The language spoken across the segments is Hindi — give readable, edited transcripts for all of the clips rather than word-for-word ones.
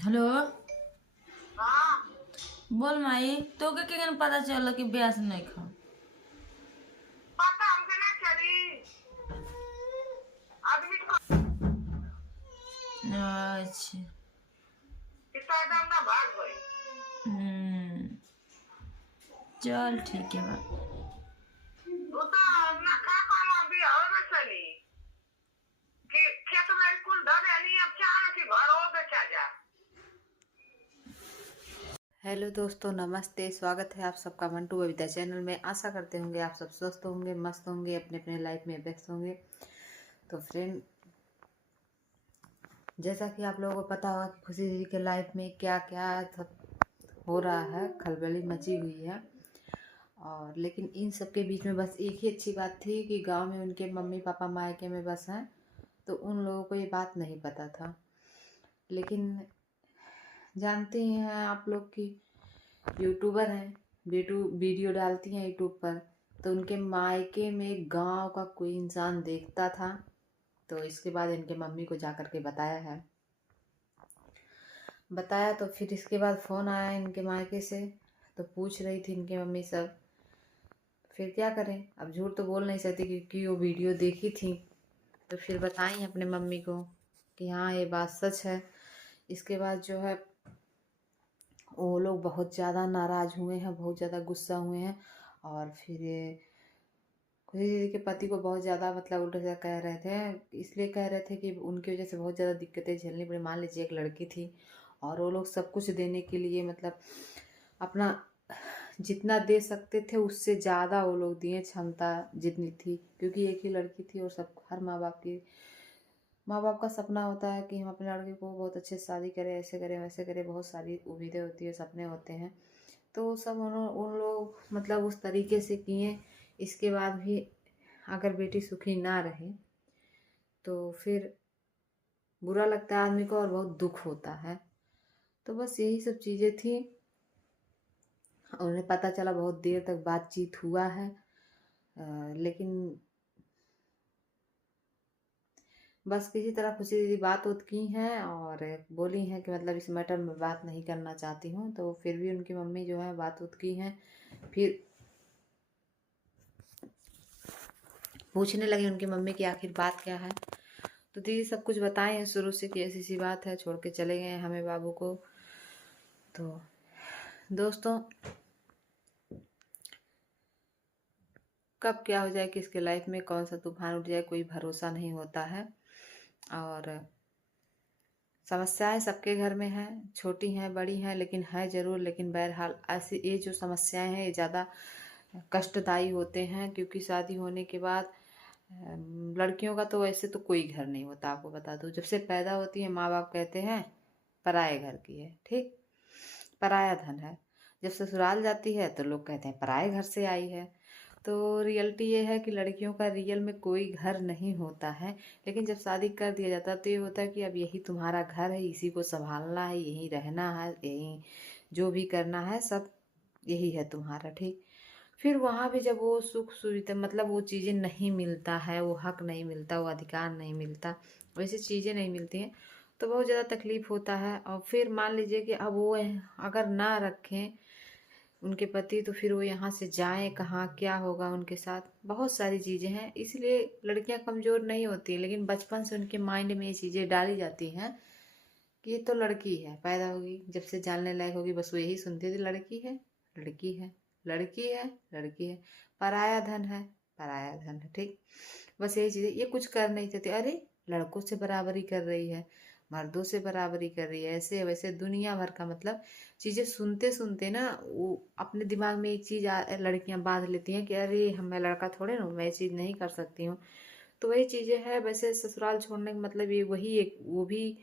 हेलो। हाँ। बोल माई तो के केन पता चल कि ब्यास नहीं खा। पता हमके ना चली। आदमी को अच्छा। कितना एकदम ना भाग गई। हम्म। चल ठीक है बा। तू तो ना खा पाना अभी और में चली कि खेत में कुल धर यानी अब क्या ना कि घर हो बेचा जा। हेलो दोस्तों, नमस्ते। स्वागत है आप सबका मंटू बबीता चैनल में। आशा करते होंगे आप सब स्वस्थ होंगे, मस्त होंगे, अपने अपने लाइफ में व्यस्त होंगे। तो फ्रेंड, जैसा कि आप लोगों को पता होगा कि खुशी दीदी के लाइफ में क्या क्या सब हो रहा है, खलबली मची हुई है। और लेकिन इन सब के बीच में बस एक ही अच्छी बात थी कि गांव में उनके मम्मी पापा मायके में बस हैं, तो उन लोगों को ये बात नहीं पता था। लेकिन जानते ही हैं आप लोग की यूट्यूबर हैं, वीडियो डालती हैं यूट्यूब पर, तो उनके मायके में गांव का कोई इंसान देखता था। तो इसके बाद इनके मम्मी को जा कर के बताया तो फिर इसके बाद फ़ोन आया इनके मायके से, तो पूछ रही थी इनकी मम्मी सब। फिर क्या करें, अब झूठ तो बोल नहीं सकती क्योंकि वो वीडियो देखी थी। तो फिर बताई अपने मम्मी को कि हाँ ये बात सच है। इसके बाद जो है वो लोग बहुत ज़्यादा नाराज़ हुए हैं, बहुत ज़्यादा गुस्सा हुए हैं। और फिर ये खुशी दीदी के पति को बहुत ज़्यादा मतलब उल्टा सीधा कह रहे थे। इसलिए कह रहे थे कि उनकी वजह से बहुत ज़्यादा दिक्कतें झेलनी पड़ी। मान लीजिए एक लड़की थी और वो लोग सब कुछ देने के लिए मतलब अपना जितना दे सकते थे उससे ज़्यादा वो लोग दिए, क्षमता जितनी थी, क्योंकि एक ही लड़की थी। और सब हर माँ बाप का सपना होता है कि हम अपने लड़के को बहुत अच्छे से शादी करें, ऐसे करें वैसे करें, बहुत सारी उम्मीदें होती है, सपने होते हैं। तो वो सब उन लोग मतलब उस तरीके से किए। इसके बाद भी अगर बेटी सुखी ना रहे तो फिर बुरा लगता है आदमी को और बहुत दुख होता है। तो बस यही सब चीज़ें थी। उन्हें पता चला, बहुत देर तक बातचीत हुआ है। लेकिन बस किसी तरह खुशी दीदी बात उत की हैं और बोली हैं कि मतलब इस मैटर में बात नहीं करना चाहती हूँ। तो फिर भी उनकी मम्मी जो है बात उत की हैं। फिर पूछने लगी उनकी मम्मी की आखिर बात क्या है। तो दीदी सब कुछ बताए हैं शुरू से कि ऐसी सी बात है, छोड़ के चले गए हमें बाबू को। तो दोस्तों, कब क्या हो जाए, किसके लाइफ में कौन सा तूफान उठ जाए, कोई भरोसा नहीं होता है। और समस्याएं सबके घर में हैं, छोटी हैं बड़ी हैं, लेकिन है ज़रूर। लेकिन बहरहाल ऐसी ये जो समस्याएं हैं ये ज़्यादा कष्टदायी होते हैं, क्योंकि शादी होने के बाद लड़कियों का तो वैसे तो कोई घर नहीं होता। आपको बता दूं, जब से पैदा होती है माँ बाप कहते हैं पराए घर की है, ठीक, पराया धन है। जब ससुराल जाती है तो लोग कहते हैं पराए घर से आई है। तो रियलिटी ये है कि लड़कियों का रियल में कोई घर नहीं होता है। लेकिन जब शादी कर दिया जाता है तो ये होता है कि अब यही तुम्हारा घर है, इसी को संभालना है, यहीं रहना है, यहीं जो भी करना है सब यही है तुम्हारा, ठीक। फिर वहाँ भी जब वो सुख सुविधा मतलब वो चीज़ें नहीं मिलता है, वो हक नहीं मिलता, वो अधिकार नहीं मिलता, वैसी चीज़ें नहीं मिलती हैं, तो बहुत ज़्यादा तकलीफ़ होता है। और फिर मान लीजिए कि अब वो अगर ना रखें उनके पति, तो फिर वो यहाँ से जाएं कहाँ, क्या होगा उनके साथ, बहुत सारी चीज़ें हैं। इसलिए लड़कियाँ कमज़ोर नहीं होती, लेकिन बचपन से उनके माइंड में ये चीज़ें डाली जाती हैं कि ये तो लड़की है, पैदा होगी जब से जानने लायक होगी बस वो यही सुनती थी, लड़की है, लड़की है, लड़की है, लड़की है, पराया धन है, पराया धन है, ठीक। बस यही चीज़ें, ये कुछ कर नहीं सकती। अरे लड़कों से बराबरी कर रही है, मर्दों से बराबरी कर रही है, ऐसे वैसे दुनिया भर का मतलब चीज़ें सुनते सुनते ना वो अपने दिमाग में एक चीज़ लड़कियां बांध लेती हैं कि अरे हम, मैं लड़का थोड़े ना हूँ, मैं ये चीज़ नहीं कर सकती हूँ। तो वही चीज़ें है। वैसे ससुराल छोड़ने का मतलब ये वही एक वो भी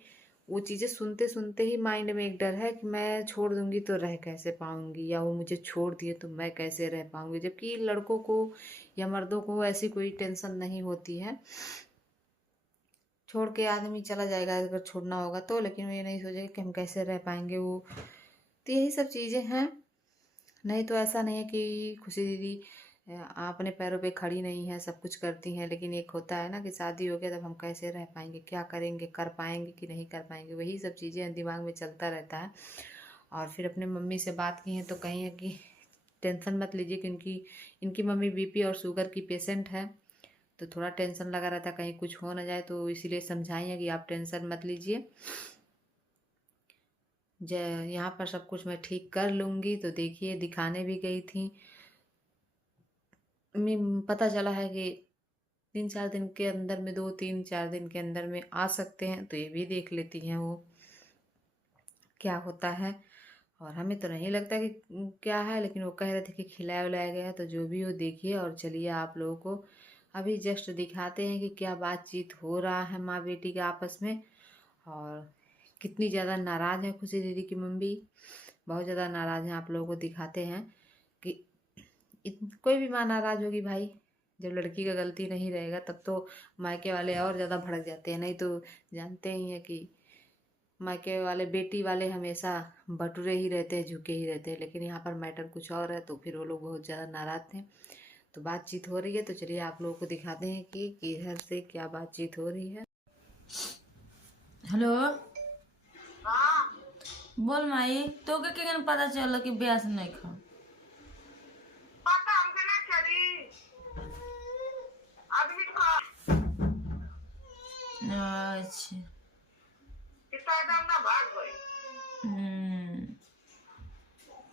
वो चीज़ें सुनते सुनते ही माइंड में एक डर है कि मैं छोड़ दूंगी तो रह कैसे पाऊंगी, या वो मुझे छोड़ दिए तो मैं कैसे रह पाऊंगी। जबकि लड़कों को या मर्दों को ऐसी कोई टेंशन नहीं होती है, छोड़ के आदमी चला जाएगा अगर छोड़ना होगा तो, लेकिन वो ये नहीं सोचेगा कि हम कैसे रह पाएंगे वो। तो यही सब चीज़ें हैं। नहीं तो ऐसा नहीं है कि खुशी दीदी अपने पैरों पे खड़ी नहीं है, सब कुछ करती हैं, लेकिन एक होता है ना कि शादी हो गया तब हम कैसे रह पाएंगे, क्या करेंगे, कर पाएंगे कि नहीं कर पाएंगे, वही सब चीज़ें दिमाग में चलता रहता है। और फिर अपने मम्मी से बात की है तो कही है कि टेंशन मत लीजिए, क्योंकि इनकी मम्मी बीपी और शुगर की पेशेंट है, तो थोड़ा टेंशन लगा रहता है कहीं कुछ हो ना जाए, तो इसीलिए समझाई है कि आप टेंशन मत लीजिए, यहाँ पर सब कुछ मैं ठीक कर लूँगी। तो देखिए दिखाने भी गई थी, पता चला है कि 3-4 दिन के अंदर में, 2-3-4 दिन के अंदर में आ सकते हैं, तो ये भी देख लेती हैं वो क्या होता है। और हमें तो नहीं लगता कि क्या है, लेकिन वो कह रहे थे कि खिलाया उलाया गया, तो जो भी हो देखिए। और चलिए आप लोगों को अभी जस्ट दिखाते हैं कि क्या बातचीत हो रहा है माँ बेटी के आपस में, और कितनी ज़्यादा नाराज़ है खुशी दीदी की मम्मी, बहुत ज़्यादा नाराज़ हैं। आप लोगों को दिखाते हैं कि कोई भी माँ नाराज़ होगी भाई, जब लड़की का गलती नहीं रहेगा तब तो मायके वाले और ज़्यादा भड़क जाते हैं, नहीं तो जानते ही हैं कि मायके वाले बेटी वाले हमेशा बटुरे ही रहते हैं, झुके ही रहते हैं, लेकिन यहाँ पर मैटर कुछ और है, तो फिर वो लोग बहुत ज़्यादा नाराज़ थे। तो बातचीत हो रही है, तो चलिए आप लोगों को दिखाते हैं कि किधर से क्या बातचीत हो रही है। हेलो, हाँ बोल माई, तो के पता चल कि ब्यास नहीं खा? पता हमके ना चली आदमी का अच्छा। कितना दम ना भाग गई।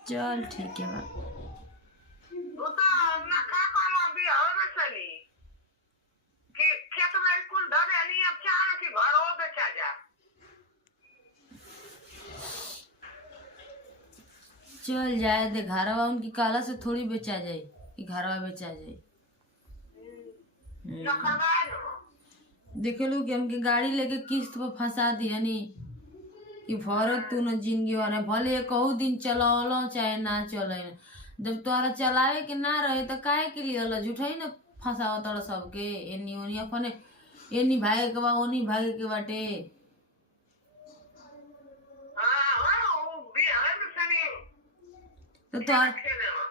चल ठीक है बा। वो तो ना का काम अभी और ना चली कि खेत में कुल धरे नहीं अब क्या ना कि घर हो बेचा जा। चल जाए दे, घरवा उनकी काला से थोड़ी बेचा जाए कि घरवा बेचा जाए। ना खबर हो देखे लो कि हमके गाड़ी लेके किस्त पर फंसा दिया नी कि फरक तू न जिंदगी वाले भले कहू दिन चलो चाहे ना चले, जब तोहरा चलावे के ना रहे तो काहे के लिए अल झूठा ही न फंसाव तड़ सबके, एनी ओनी अपने एनी भागे के बा ओनी भागे के बाटे। हाँ भी हमें तो सनी तो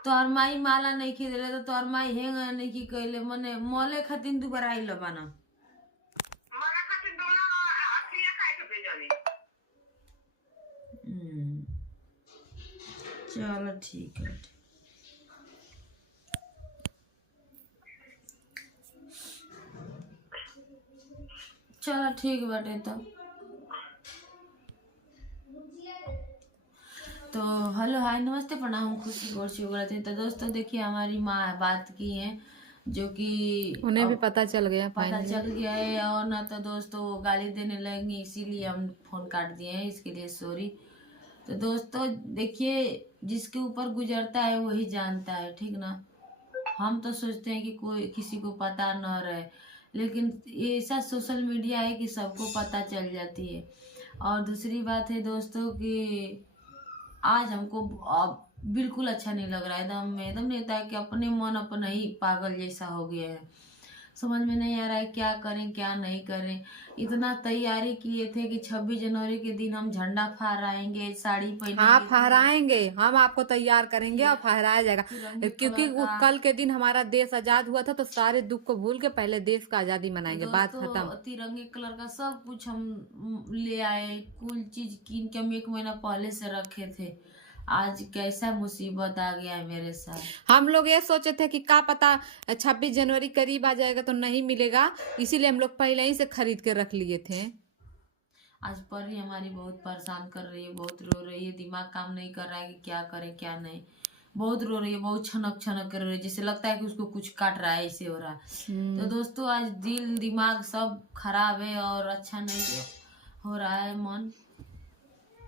तोहर माई माला नहीं खी दिले, तो तोहर माई हेंग नहीं की कैले मने मोले खातिर दोबारा आई लबाना मना करते दोनों आखिरी काहे के भेजली। चलो ठीक है। चलो ठीक बाटे। तो हेलो हाय नमस्ते प्रणाम, खुशी गोरशी वगैरह थे। तो दोस्तों देखिए हमारी माँ बात की है, जो कि उन्हें भी पता चल गया, पता चल गया है, और ना तो दोस्तों गाली देने लगेंगे, इसीलिए हम फोन काट दिए हैं, इसके लिए सॉरी। तो दोस्तों देखिए जिसके ऊपर गुजरता है वही जानता है, ठीक ना। हम तो सोचते हैं कि कोई किसी को पता न रहे, लेकिन ऐसा सोशल मीडिया है कि सबको पता चल जाती है। और दूसरी बात है दोस्तों कि आज हमको अब बिल्कुल अच्छा नहीं लग रहा है, एकदम नहीं होता है कि अपने मन अपना ही पागल जैसा हो गया है, समझ में नहीं आ रहा है क्या करें क्या नहीं करें। इतना तैयारी किए थे कि 26 जनवरी के दिन हम झंडा फहराएंगे, साड़ी पहनेंगे। हाँ फहराएंगे, हम आपको तैयार करेंगे और फहराया जाएगा, क्योंकि वो कल के दिन हमारा देश आजाद हुआ था, तो सारे दुख को भूल के पहले देश का आजादी मनाएंगे, बात खत्म। तिरंगे कलर का सब कुछ हम ले आए, कुल चीज कीन के हम 1 महीना पहले से रखे थे। आज कैसा मुसीबत आ गया है मेरे साथ। हम लोग ये सोचे थे कि क्या पता 26 जनवरी करीब आ जाएगा तो नहीं मिलेगा, इसीलिए हम लोग पहले ही से खरीद के रख लिए थे। आज पर ही हमारी बहुत परेशान कर रही है, बहुत रो रही है, दिमाग काम नहीं कर रहा है कि क्या करें क्या नहीं, बहुत रो रही है, बहुत छनक छनक कर रही है, जैसे लगता है कि उसको कुछ काट रहा है, ऐसे हो रहा है। तो दोस्तों आज दिल दिमाग सब खराब है और अच्छा नहीं हो रहा है मन।